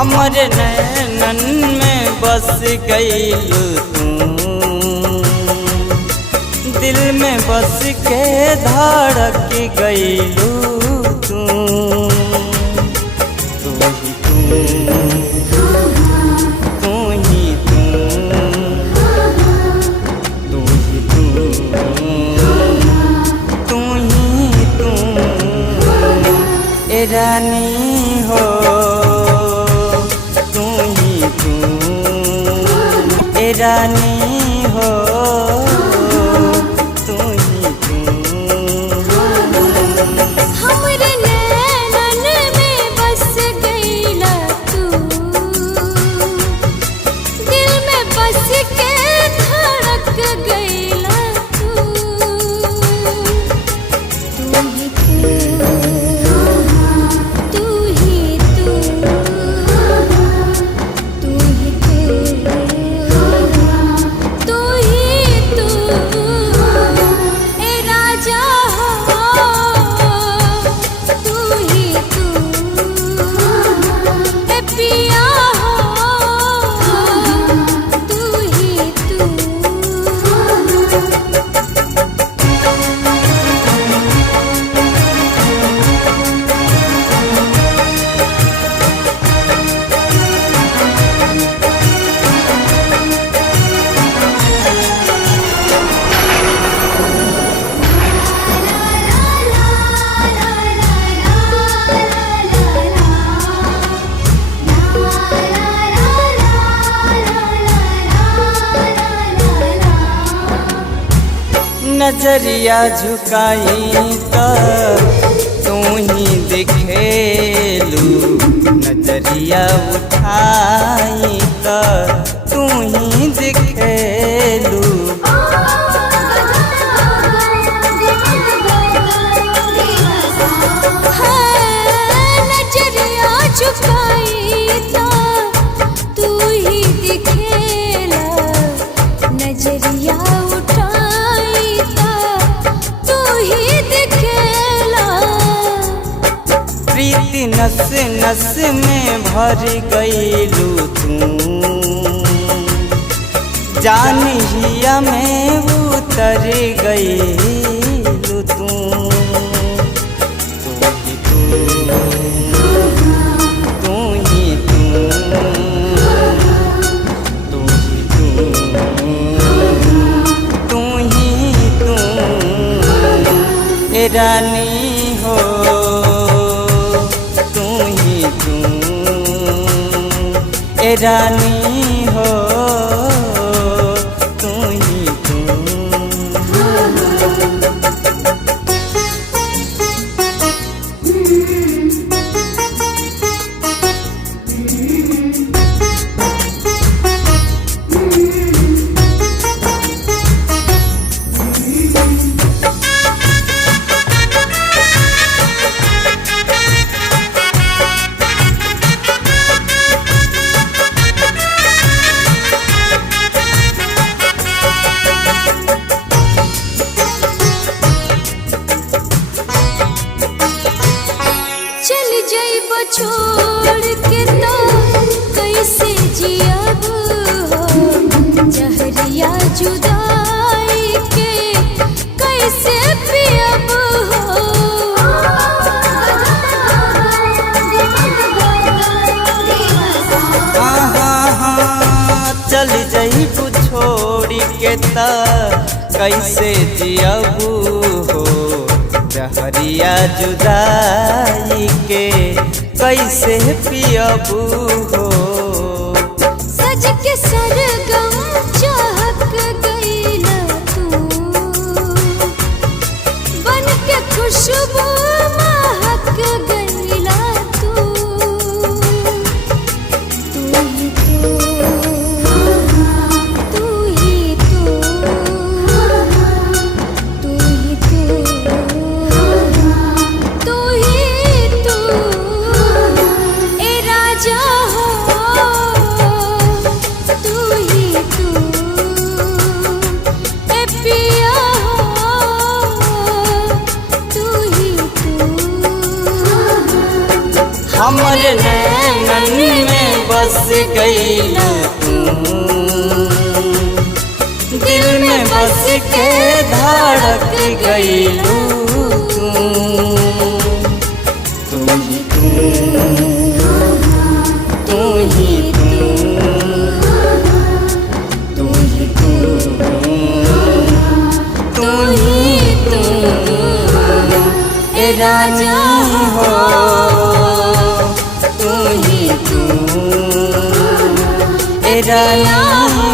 हमरे नैनन में बस गइलू तू, दिल में बस के धड़क गइलू तू। तू ही तू, तू ही तू, तू ही तू, तू ही तू ए रानी हो। तू ही तू ए रानी हो। नजरिया झुकाई तो तू ही दिखेलू, नजरिया उठाई तो तू ही दिखेलू। नजरिया झुकाई तो तू ही दिखेला, नजरिया प्रीति नस नस में भर गइलू तू, जान हिया में उतर गइलू तू। तू ही तू, तू ही तू, तू ही तू, तू ही तू ए रानी हो। ए रानी हो। तू ही तू। छोड़ के तो कैसे जियब हो, जहरिया जुदाई के कैसे पियब हो। चल जइबू छोड़ के तो कैसे जियब हो, जहरिया जुदाई के कैसे पियबू हो। सज के सरगम चहक गइला तू, बन के खुशबू महक गइला तू। तू ही तू, तू ही तू, तू ही तू, तू ही तू ए राजा हो। तू ही तू ए पिया हो, तू ही तू। हमरे नैनन में बस गईलू तू, दिल में बस के धड़क गईलू तू। तू ही तू ही तू ही तू ही तू ए राजा हो, तू ही तू ए रानी